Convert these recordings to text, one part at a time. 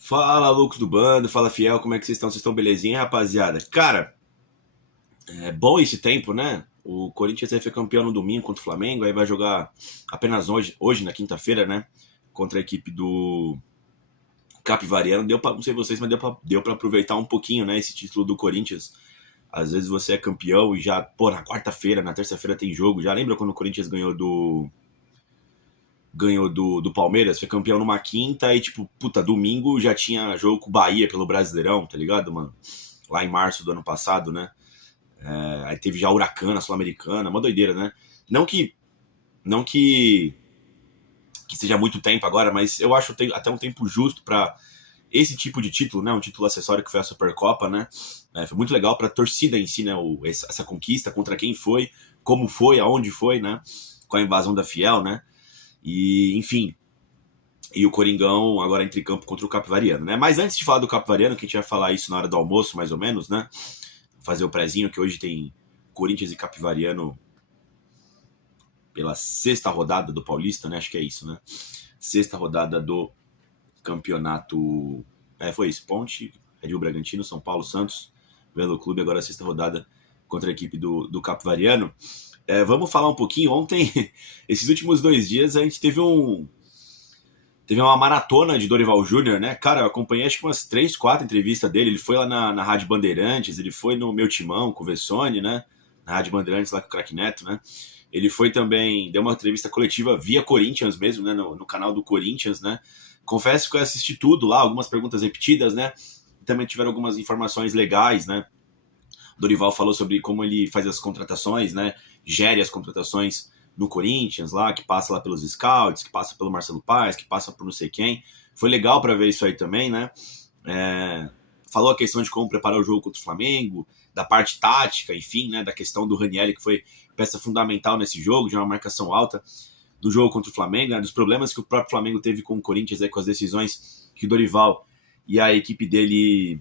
Fala, loucos do bando, fala fiel, como é que vocês estão? Vocês estão belezinha, rapaziada? Cara, é bom esse tempo, né? O Corinthians aí foi campeão no domingo contra o Flamengo, aí vai jogar apenas hoje na quinta-feira, né? Contra a equipe do Capivariano. Não sei vocês, mas deu pra aproveitar um pouquinho, né? Esse título do Corinthians. Às vezes você é campeão e já, pô, na quarta-feira, na terça-feira tem jogo. Já lembra quando o Corinthians ganhou do Palmeiras, foi campeão numa quinta e, tipo, puta, domingo já tinha jogo com o Bahia pelo Brasileirão, tá ligado, mano? Lá em março do ano passado, né? Aí teve já Huracana, Sul-Americana, uma doideira, né? Não que, não que seja muito tempo agora, mas eu acho até um tempo justo pra esse tipo de título, né? Um título acessório que foi a Supercopa, né? Foi muito legal pra torcida em si, né? Essa conquista, contra quem foi, como foi, aonde foi, né? Com a invasão da Fiel, né? E, enfim, e o Coringão agora entra em campo contra o Capivariano, né? Mas antes de falar do Capivariano, que a gente vai falar isso na hora do almoço, mais ou menos, né? Fazer o prezinho, que hoje tem Corinthians e Capivariano pela sexta rodada do Paulista, né? Acho que é isso, né? Sexta rodada do campeonato. Foi isso. Ponte, Red Bull Bragantino, São Paulo, Santos, Velo Clube, agora a sexta rodada contra a equipe do Capivariano. Vamos falar um pouquinho. Ontem, esses últimos 2 dias, a gente teve uma maratona de Dorival Júnior, né? Cara, eu acompanhei acho que umas 3, 4 entrevistas dele. Ele foi lá na Rádio Bandeirantes, ele foi no Meu Timão com o Vessone, né? Na Rádio Bandeirantes lá com o Craque Neto, né? Ele foi também, deu uma entrevista coletiva via Corinthians mesmo, né? No canal do Corinthians, né? Confesso que eu assisti tudo lá, algumas perguntas repetidas, né? Também tiveram algumas informações legais, né? Dorival falou sobre como ele faz as contratações, né? Gere as contratações no Corinthians lá, que passa lá pelos scouts, que passa pelo Marcelo Paes, que passa por não sei quem. Foi legal para ver isso aí também, né? Falou a questão de como preparar o jogo contra o Flamengo, da parte tática, enfim, né? Da questão do Ranieri, que foi peça fundamental nesse jogo, de uma marcação alta do jogo contra o Flamengo, né? Dos problemas que o próprio Flamengo teve com o Corinthians, aí, com as decisões que o Dorival e a equipe dele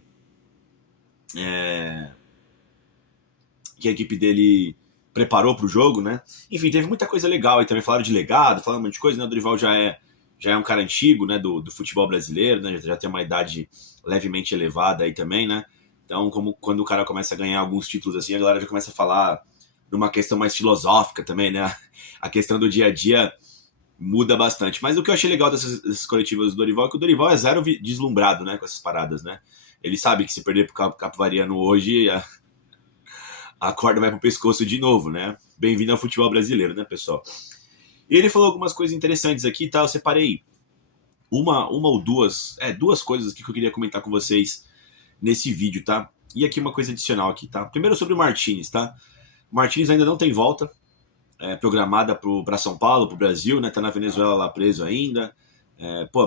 preparou para o jogo, né? Enfim, teve muita coisa legal. E também falaram de legado, falaram um monte de coisa, né? O Dorival já é um cara antigo, né? Do futebol brasileiro, né? Já tem uma idade levemente elevada aí também, né? Então, quando o cara começa a ganhar alguns títulos assim, a galera já começa a falar numa questão mais filosófica também, né? A questão do dia a dia muda bastante. Mas o que eu achei legal dessas coletivas do Dorival é que o Dorival é zero deslumbrado, né? Com essas paradas, né? Ele sabe que se perder pro Capivariano hoje, a corda vai pro pescoço de novo, né? Bem-vindo ao futebol brasileiro, né, pessoal? E ele falou algumas coisas interessantes aqui, tá? Eu separei uma ou duas coisas aqui que eu queria comentar com vocês nesse vídeo, tá? E aqui uma coisa adicional aqui, tá? Primeiro sobre o Martínez, tá? O Martínez ainda não tem volta programada para São Paulo, pro Brasil, né? Tá na Venezuela lá preso ainda.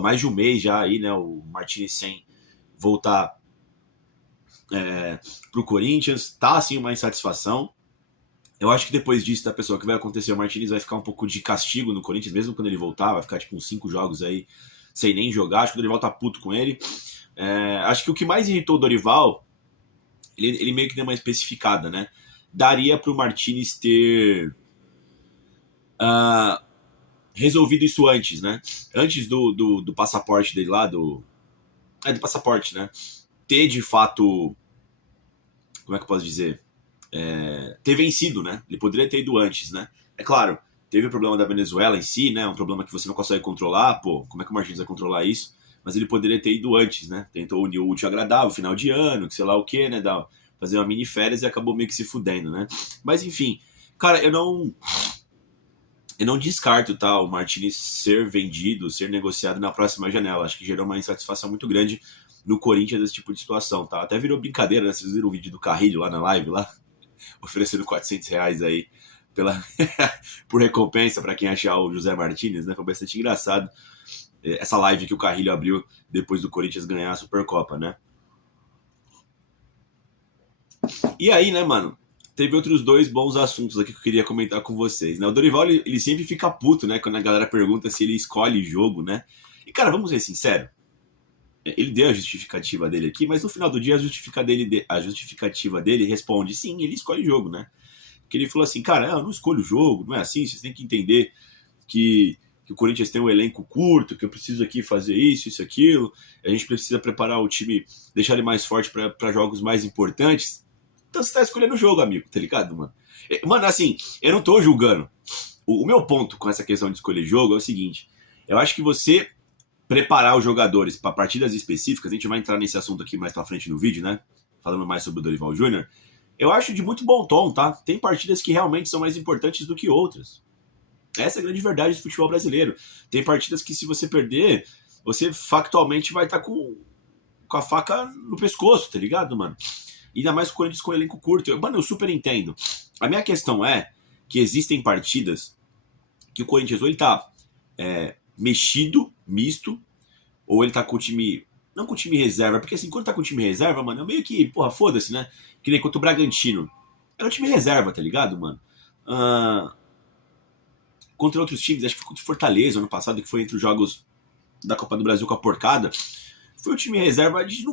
Mais de um mês já aí, né? O Martínez sem voltar pro Corinthians. Tá, assim, uma insatisfação. Eu acho que depois disso, da pessoa que vai acontecer, o Martínez vai ficar um pouco de castigo no Corinthians, mesmo quando ele voltar, vai ficar tipo uns 5 jogos aí sem nem jogar. Acho que o Dorival tá puto com ele. Acho que o que mais irritou o Dorival, ele meio que deu uma especificada, né? Daria pro Martínez ter resolvido isso antes, né? Antes do passaporte dele lá, do passaporte, né? Ter de fato, como é que eu posso dizer? Ter vencido, né? Ele poderia ter ido antes, né? É claro, teve o problema da Venezuela em si, né? Um problema que você não consegue controlar, pô, como é que o Martins vai controlar isso? Mas ele poderia ter ido antes, né? Tentou unir o útil ao agradável, final de ano, que sei lá o que, né? Fazer uma mini férias e acabou meio que se fudendo, né? Mas enfim, cara, eu não descarto, tá, o Martinez ser vendido, ser negociado na próxima janela. Acho que gerou uma insatisfação muito grande no Corinthians esse tipo de situação, tá? Até virou brincadeira, né? Vocês viram o vídeo do Carrilho lá na live, lá? Oferecendo R$ 400 aí por recompensa para quem achar o José Martinez, né? Foi bastante engraçado essa live que o Carrilho abriu depois do Corinthians ganhar a Supercopa, né? E aí, né, mano? Teve outros dois bons assuntos aqui que eu queria comentar com vocês, né? O Dorival, ele sempre fica puto, né? Quando a galera pergunta se ele escolhe jogo, né? E, cara, vamos ser sinceros. Ele deu a justificativa dele aqui, mas no final do dia a justificativa dele responde sim, ele escolhe jogo, né? Que ele falou assim, cara, eu não escolho o jogo, não é assim, vocês têm que entender que que o Corinthians tem um elenco curto, que eu preciso aqui fazer isso, aquilo, a gente precisa preparar o time, deixar ele mais forte para jogos mais importantes. Então você tá escolhendo o jogo, amigo, tá ligado, mano? Mano, assim, eu não tô julgando. O meu ponto com essa questão de escolher jogo é o seguinte: eu acho que você preparar os jogadores para partidas específicas, a gente vai entrar nesse assunto aqui mais pra frente no vídeo, né? Falando mais sobre o Dorival Júnior, eu acho de muito bom tom, tá? Tem partidas que realmente são mais importantes do que outras. Essa é a grande verdade do futebol brasileiro. Tem partidas que, se você perder, você factualmente vai estar com a faca no pescoço, tá ligado, mano? Ainda mais com o Corinthians com o elenco curto. Mano, eu super entendo. A minha questão é que existem partidas que o Corinthians ou ele tá mexido, misto, ou ele tá com o time... Não com o time reserva, porque assim, quando tá com o time reserva, mano, eu meio que, porra, foda-se, né? Que nem contra o Bragantino. Era o time reserva, tá ligado, mano? Contra outros times, acho que foi contra o Fortaleza ano passado, que foi entre os jogos da Copa do Brasil com a porcada. Foi o time reserva, a gente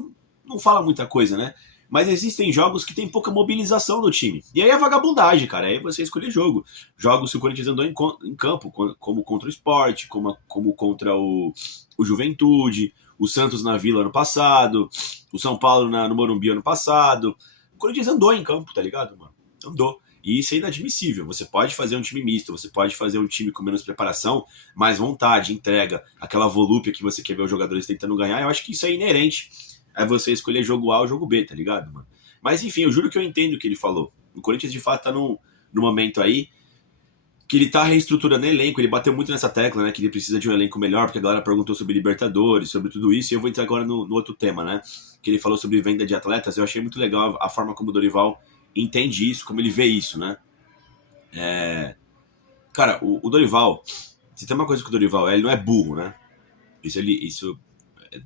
não fala muita coisa, né? Mas existem jogos que tem pouca mobilização no time. E aí é vagabundagem, cara. Aí você escolhe jogo. Jogos que o Corinthians andou em campo, como contra o Sport, como contra o Juventude, o Santos na Vila ano passado, o São Paulo no Morumbi ano passado. O Corinthians andou em campo, tá ligado, mano? Andou. E isso é inadmissível. Você pode fazer um time misto, você pode fazer um time com menos preparação, mais vontade, entrega, aquela volúpia que você quer ver os jogadores tentando ganhar. Eu acho que isso é inerente a você escolher jogo A ou jogo B, tá ligado, mano? Mas enfim, eu juro que eu entendo o que ele falou. O Corinthians de fato tá no momento aí que ele tá reestruturando elenco. Ele bateu muito nessa tecla, né? Que ele precisa de um elenco melhor, porque a galera perguntou sobre Libertadores, sobre tudo isso. E eu vou entrar agora no outro tema, né? Que ele falou sobre venda de atletas. Eu achei muito legal a forma como o Dorival entende isso, como ele vê isso, né? Cara, o Dorival, se tem uma coisa que o Dorival ele não é burro, né? Isso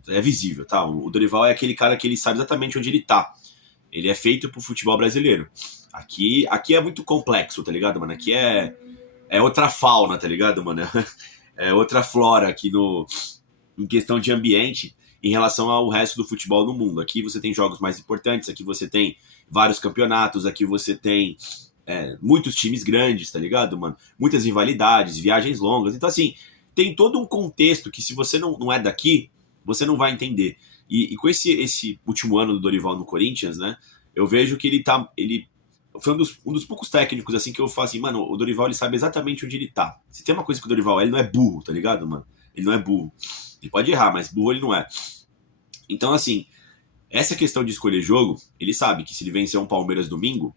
é visível, tá? O Dorival é aquele cara que ele sabe exatamente onde ele tá. Ele é feito pro futebol brasileiro. Aqui é muito complexo, tá ligado, mano? Aqui é outra fauna, tá ligado, mano? É outra flora aqui em questão de ambiente em relação ao resto do futebol no mundo. Aqui você tem jogos mais importantes, aqui você tem vários campeonatos, aqui você tem muitos times grandes, tá ligado, mano? Muitas rivalidades, viagens longas. Então, assim, tem todo um contexto que se você não é daqui, você não vai entender. E com esse último ano do Dorival no Corinthians, né? Eu vejo que ele foi um dos poucos técnicos, assim, que eu falo assim, mano, o Dorival, ele sabe exatamente onde ele tá. Se tem uma coisa que o Dorival ele não é burro, tá ligado, mano? Ele não é burro. Ele pode errar, mas burro ele não é. Então, assim, essa questão de escolher jogo, ele sabe que se ele vencer um Palmeiras domingo,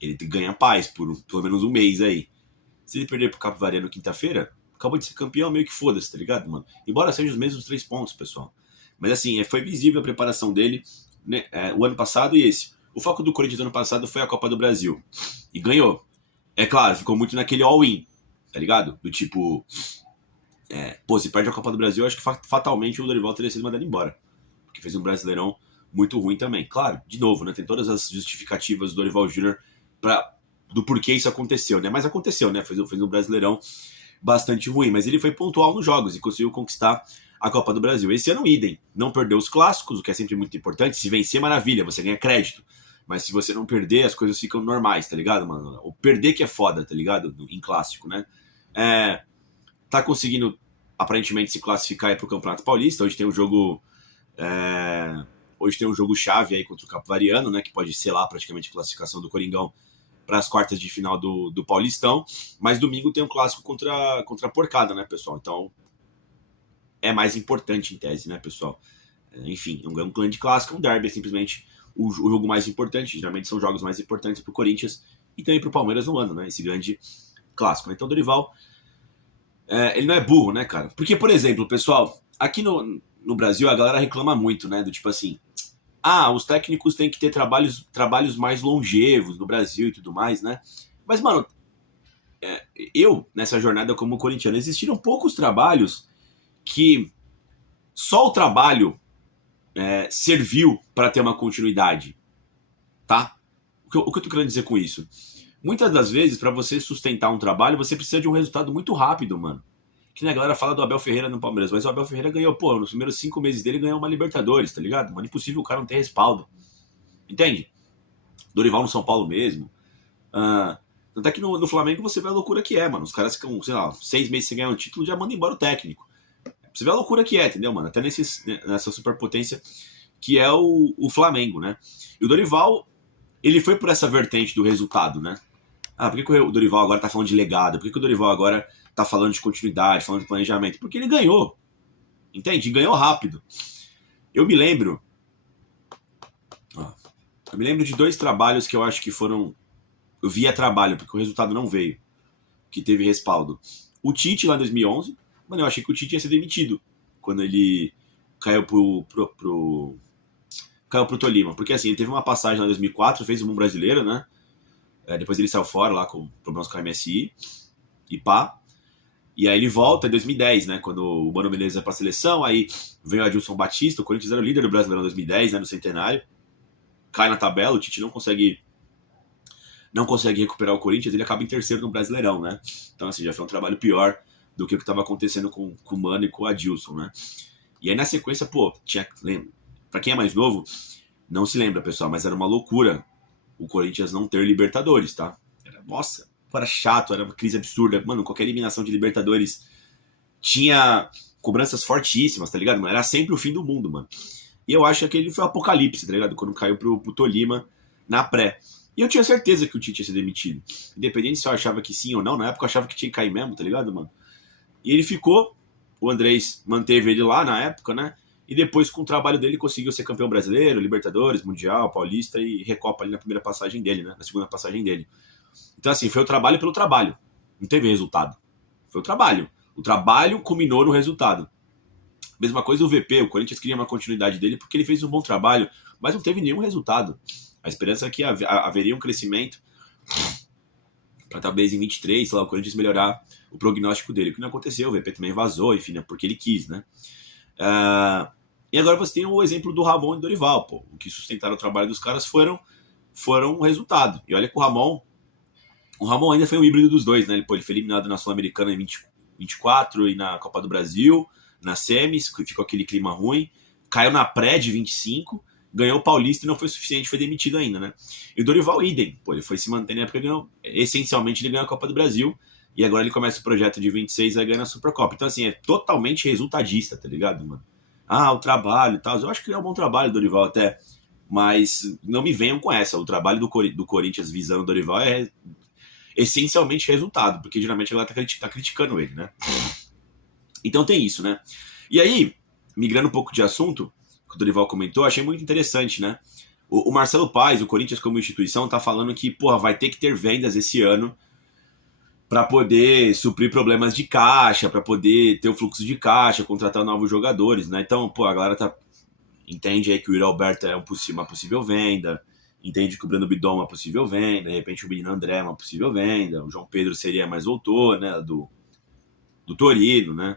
ele ganha paz por pelo menos um mês aí. Se ele perder pro Capivariano quinta-feira, acabou de ser campeão, meio que foda-se, tá ligado, mano? Embora sejam os mesmos 3 pontos, pessoal. Mas assim, foi visível a preparação dele, né, o ano passado e esse. O foco do Corinthians no ano passado foi a Copa do Brasil. E ganhou. É claro, ficou muito naquele all-in, tá ligado? Do tipo... se perde a Copa do Brasil, eu acho que fatalmente o Dorival teria sido mandado embora. Porque fez um Brasileirão muito ruim também. Claro, de novo, né? Tem todas as justificativas do Dorival Júnior do porquê isso aconteceu, né? Mas aconteceu, né? Fez um Brasileirão bastante ruim. Mas ele foi pontual nos jogos e conseguiu conquistar a Copa do Brasil. Esse ano, idem. Não perdeu os clássicos, o que é sempre muito importante. Se vencer, maravilha, você ganha crédito. Mas se você não perder, as coisas ficam normais, tá ligado, mano? O perder que é foda, tá ligado? Em clássico, né? Tá conseguindo, aparentemente, se classificar aí pro Campeonato Paulista. Hoje tem um jogo... Hoje tem um jogo chave aí contra o Capivariano, né? Que pode selar praticamente a classificação do Coringão para as quartas de final do Paulistão. Mas domingo tem um clássico contra a Porcada, né, pessoal? Então, é mais importante em tese, né, pessoal? Enfim, é um grande clássico, um derby é simplesmente o jogo mais importante. Geralmente são jogos mais importantes pro Corinthians e também pro Palmeiras no ano, né? Esse grande clássico. Então, Dorival, ele não é burro, né, cara? Porque, por exemplo, pessoal, aqui no Brasil a galera reclama muito, né? Do tipo assim, os técnicos têm que ter trabalhos mais longevos no Brasil e tudo mais, né? Mas, mano, nessa jornada como corintiano, existiram poucos trabalhos que só o trabalho serviu para ter uma continuidade, tá? O que eu tô querendo dizer com isso? Muitas das vezes, para você sustentar um trabalho, você precisa de um resultado muito rápido, mano. Que nem a galera fala do Abel Ferreira no Palmeiras, mas o Abel Ferreira ganhou, nos primeiros 5 meses dele ganhou uma Libertadores, tá ligado? Mano, impossível o cara não ter respaldo. Entende? Dorival no São Paulo mesmo. Então, Tanto é que no Flamengo você vê a loucura que é, mano. Os caras ficam, sei lá, 6 meses sem ganhar um título já mandam embora o técnico. Você vê a loucura que é, entendeu, mano? Até nessa superpotência que é o Flamengo, né? E o Dorival, ele foi por essa vertente do resultado, né? Ah, por que o Dorival agora tá falando de legado? Por que o Dorival agora tá falando de continuidade, falando de planejamento? Porque ele ganhou, entende? E ganhou rápido. Eu me lembro de 2 trabalhos que eu acho que foram via trabalho, porque o resultado não veio, que teve respaldo. O Tite lá em 2011, mano, eu achei que o Tite ia ser demitido quando ele caiu caiu pro Tolima, porque assim, ele teve uma passagem lá em 2004, fez o Mundo Brasileiro, né? Depois ele saiu fora lá com problemas com a MSI e pá. E aí ele volta em 2010, né? Quando o Mano Menezes vai pra seleção, aí vem o Adilson Batista, o Corinthians era o líder do Brasileirão em 2010, né? No Centenário. Cai na tabela, o Tite não consegue recuperar o Corinthians, ele acaba em terceiro no Brasileirão, né? Então, assim, já foi um trabalho pior do que o que estava acontecendo com o Mano e com o Adilson, né? E aí, na sequência, pô, pra quem é mais novo, não se lembra, pessoal, mas era uma loucura o Corinthians não ter Libertadores, tá? Nossa, era chato, era uma crise absurda. Mano, qualquer eliminação de Libertadores tinha cobranças fortíssimas, tá ligado? Era sempre o fim do mundo, mano. E eu acho que aquele foi o apocalipse, tá ligado? Quando caiu pro Tolima na pré. E eu tinha certeza que o Tite ia ser demitido. Independente se eu achava que sim ou não, na época eu achava que tinha que cair mesmo, tá ligado, mano? E ele ficou, o Andrés manteve ele lá na época, né? E depois, com o trabalho dele, conseguiu ser campeão brasileiro, Libertadores, Mundial, Paulista e Recopa ali na primeira passagem dele, né? Na segunda passagem dele. Então, assim, foi o trabalho pelo trabalho. Não teve resultado. Foi o trabalho. O trabalho culminou no resultado. Mesma coisa o VP, o Corinthians queria uma continuidade dele porque ele fez um bom trabalho, mas não teve nenhum resultado. A esperança é que haveria um crescimento para talvez em 23, sei lá, o Corinthians melhorar o prognóstico dele. O que não aconteceu, o VP também vazou, enfim, né, porque ele quis, né? E agora você tem o exemplo do Ramon e do Dorival, pô. O que sustentaram o trabalho dos caras foram um resultado. E olha que o Ramon ainda foi um híbrido dos dois, né? Ele foi eliminado na Sul-Americana em 24 e na Copa do Brasil, na semis, ficou aquele clima ruim, caiu na pré de 25, ganhou o Paulista e não foi suficiente, foi demitido ainda, né? E o Dorival idem, pô, ele foi se mantendo na época, essencialmente ele ganhou a Copa do Brasil, e agora ele começa o projeto de 26 e ganha a Supercopa. Então assim, é totalmente resultadista, tá ligado, mano? Ah, o trabalho e tal, eu acho que é um bom trabalho do Dorival até, mas não me venham com essa, o trabalho do Corinthians visando o Dorival é essencialmente resultado, porque geralmente a galera tá criticando ele, né? Então tem isso, né? E aí, migrando um pouco de assunto, que o Dorival comentou, achei muito interessante, né? O Marcelo Paes, o Corinthians como instituição, tá falando que, porra, vai ter que ter vendas esse ano para poder suprir problemas de caixa, para poder ter o fluxo de caixa, contratar novos jogadores, né? Então, pô, a galera entende aí que o Yuri Alberto é uma possível venda, entende que o Breno Bidon é uma possível venda, de repente o menino André é uma possível venda, o João Pedro seria mais autor, né, do Torino, né?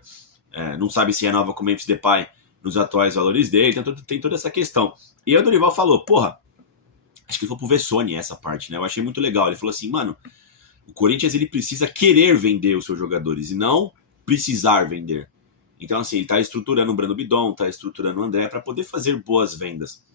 Não sabe se renova com o Memphis Depay nos atuais valores dele, então tem toda essa questão. E aí o Dorival falou, porra, acho que ele foi pro Vessone essa parte, né? Eu achei muito legal. Ele falou assim, mano, o Corinthians ele precisa querer vender os seus jogadores e não precisar vender. Então, assim, ele tá estruturando o Breno Bidon, tá estruturando o André para poder fazer boas vendas.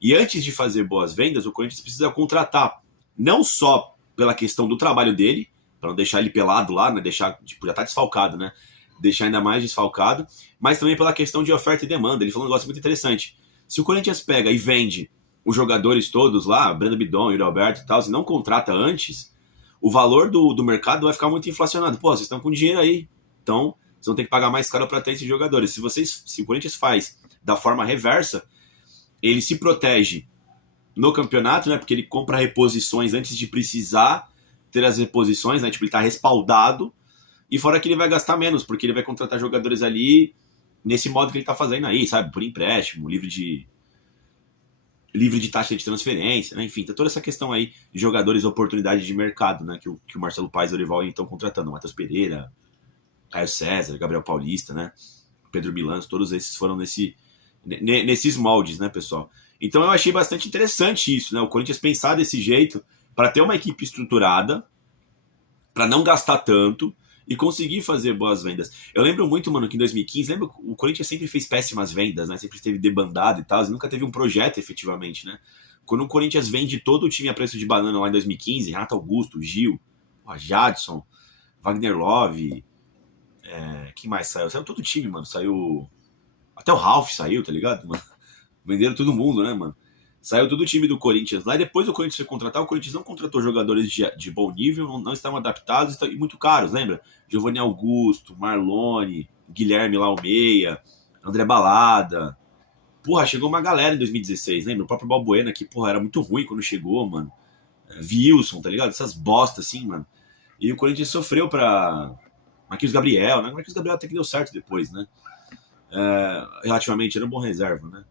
E antes de fazer boas vendas, o Corinthians precisa contratar, não só pela questão do trabalho dele, para não deixar ele pelado lá, né? Deixar, tipo, já tá desfalcado, né? Deixar ainda mais desfalcado, mas também pela questão de oferta e demanda. Ele falou um negócio muito interessante. Se o Corinthians pega e vende os jogadores todos lá, Breno Bidon, Yuri Alberto e tal, se não contrata antes, o valor do mercado vai ficar muito inflacionado. Pô, vocês estão com dinheiro aí, então vocês vão ter que pagar mais caro para ter esses jogadores. Se o Corinthians faz da forma reversa, ele se protege no campeonato, né? Porque ele compra reposições antes de precisar ter as reposições, né? Tipo, ele tá respaldado. E fora que ele vai gastar menos, porque ele vai contratar jogadores ali nesse modo que ele tá fazendo aí, sabe? Por empréstimo, livre de taxa de transferência, né? Enfim, tá toda essa questão aí de jogadores, oportunidade de mercado, né? Que o Marcelo Paes e o Dorival estão contratando. Matheus Pereira, Caio César, Gabriel Paulista, né? Pedro Milans, todos esses foram nesses moldes, né, pessoal? Então eu achei bastante interessante isso, né? O Corinthians pensar desse jeito para ter uma equipe estruturada, para não gastar tanto e conseguir fazer boas vendas. Eu lembro muito, mano, que em 2015, o Corinthians sempre fez péssimas vendas, né? Sempre esteve debandado e tal, e nunca teve um projeto efetivamente, né? Quando o Corinthians vende todo o time a preço de banana lá em 2015, Renato Augusto, Gil, Jadson, Wagner Love, quem mais saiu? Saiu todo o time, mano. Saiu. Até o Ralf saiu, tá ligado, mano? Venderam todo mundo, né, mano? Saiu todo o time do Corinthians lá. E depois o Corinthians foi contratar. O Corinthians não contratou jogadores de bom nível, não estavam adaptados e muito caros, lembra? Giovanni Augusto, Marlone, Guilherme lá, o Meia, André Balada. Porra, chegou uma galera em 2016, lembra? O próprio Balbuena, que, porra, era muito ruim quando chegou, mano. Wilson, tá ligado? Essas bostas assim, mano. E o Corinthians sofreu pra Marquinhos Gabriel, né? Marquinhos Gabriel até que deu certo depois, né? Relativamente, era um bom reserva, né?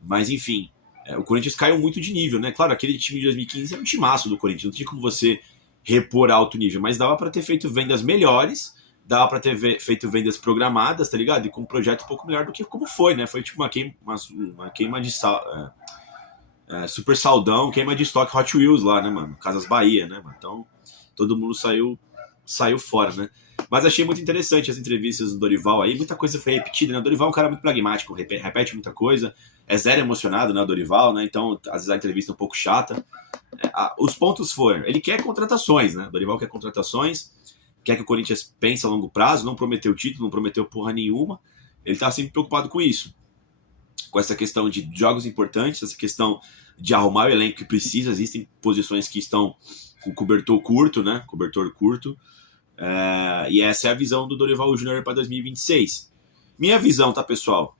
Mas, enfim, o Corinthians caiu muito de nível, né? Claro, aquele time de 2015 era um timaço do Corinthians, não tinha como você repor alto nível, mas dava pra ter feito vendas melhores, dava pra ter feito vendas programadas, tá ligado? E com um projeto um pouco melhor do que como foi, né? Foi tipo uma queima de sal, super saldão, queima de estoque Hot Wheels lá, né, mano? Casas Bahia, né, mano? Então, todo mundo saiu fora, né? Mas achei muito interessante as entrevistas do Dorival aí, muita coisa foi repetida, né? O Dorival é um cara muito pragmático, repete muita coisa, é zero emocionado, né, o Dorival, né? Então, às vezes a entrevista é um pouco chata. Os pontos foram, ele quer contratações, né? O Dorival quer contratações, quer que o Corinthians pense a longo prazo, não prometeu título, não prometeu porra nenhuma, ele tá sempre preocupado com isso. Com essa questão de jogos importantes, essa questão de arrumar o elenco que precisa, existem posições que estão com cobertor curto, né? Cobertor curto. E essa é a visão do Dorival Júnior para 2026. Minha visão, tá, pessoal?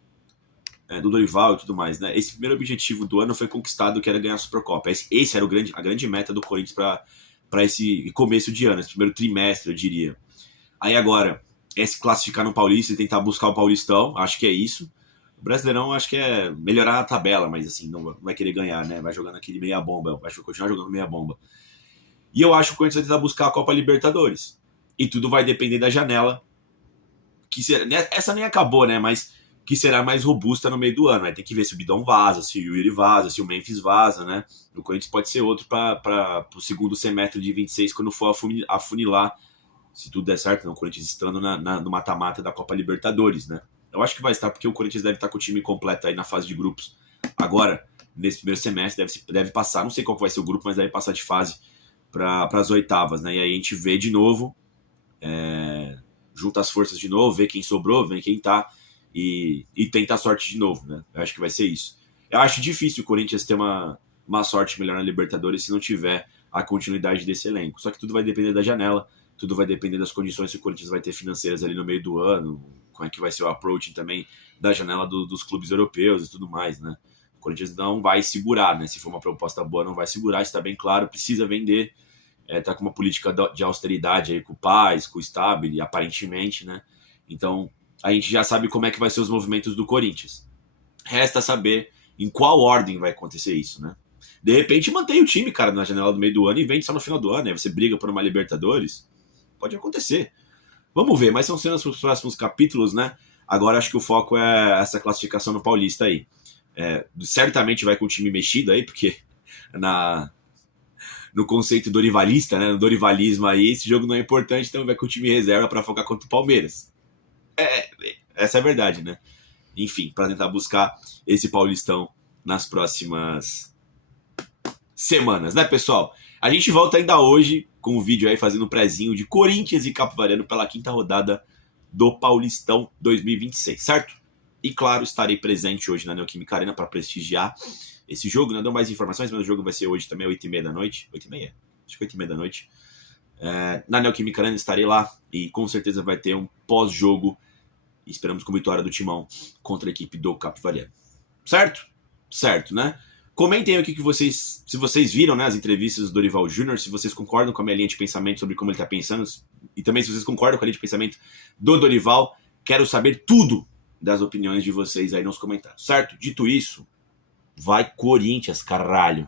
Do Dorival e tudo mais, né? Esse primeiro objetivo do ano foi conquistado, que era ganhar a Supercopa. Esse era a grande meta do Corinthians para esse começo de ano, esse primeiro trimestre, eu diria. Aí agora, se classificar no Paulista e tentar buscar o Paulistão, acho que é isso. O Brasileirão, acho que é melhorar a tabela, mas assim, não vai querer ganhar, né? Vai jogar naquele meia bomba, vai continuar jogando meia bomba. E eu acho que o Corinthians vai tentar buscar a Copa Libertadores. E tudo vai depender da janela, essa nem acabou, né? Mas que será mais robusta no meio do ano. Vai ter que ver se o Bidon vaza, se o Yuri vaza, se o Memphis vaza, né? O Corinthians pode ser outro para o segundo semestre de 26, quando for afunilar, se tudo der certo, né? O Corinthians estando no mata-mata da Copa Libertadores, né? Eu acho que vai estar, porque o Corinthians deve estar com o time completo aí na fase de grupos. Agora, nesse primeiro semestre, deve passar, não sei qual vai ser o grupo, mas deve passar de fase para as oitavas, né? E aí a gente vê de novo, junta as forças de novo, vê quem sobrou, vê quem tá e tenta a sorte de novo, né? Eu acho que vai ser isso. Eu acho difícil o Corinthians ter uma sorte melhor na Libertadores se não tiver a continuidade desse elenco. Só que tudo vai depender da janela, tudo vai depender das condições que o Corinthians vai ter financeiras ali no meio do ano, como é que vai ser o approach também da janela dos clubes europeus e tudo mais, né? O Corinthians não vai segurar, né? Se for uma proposta boa, não vai segurar, está bem claro, precisa vender. Tá com uma política de austeridade aí com o Paz, com o Stabile, aparentemente, né? Então, a gente já sabe como é que vai ser os movimentos do Corinthians. Resta saber em qual ordem vai acontecer isso, né? De repente, mantém o time, cara, na janela do meio do ano e vende só no final do ano, aí você briga por uma Libertadores. Pode acontecer. Vamos ver, mas são cenas para os próximos capítulos, né? Agora acho que o foco é essa classificação no Paulista aí. Certamente vai com o time mexido aí, porque no conceito dorivalista, né? No dorivalismo aí, esse jogo não é importante, então vai com o time reserva para focar contra o Palmeiras. Essa é a verdade, né? Enfim, para tentar buscar esse Paulistão nas próximas semanas, né, pessoal? A gente volta ainda hoje com o vídeo aí fazendo um prézinho de Corinthians e Capivariano pela 5ª rodada do Paulistão 2026, certo? E claro, estarei presente hoje na Neoquímica Arena para prestigiar esse jogo. Não dou mais informações, mas o jogo vai ser hoje também, 8h30 da noite. 8h30? Acho que 8h30 da noite. Na Neoquímica Arena estarei lá e com certeza vai ter um pós-jogo. Esperamos com vitória do Timão contra a equipe do Capivariano. Certo? Certo, né? Comentem aí se vocês viram, né, as entrevistas do Dorival Júnior, se vocês concordam com a minha linha de pensamento sobre como ele está pensando, e também se vocês concordam com a linha de pensamento do Dorival. Quero saber tudo das opiniões de vocês aí nos comentários, certo? Dito isso, vai Corinthians, caralho!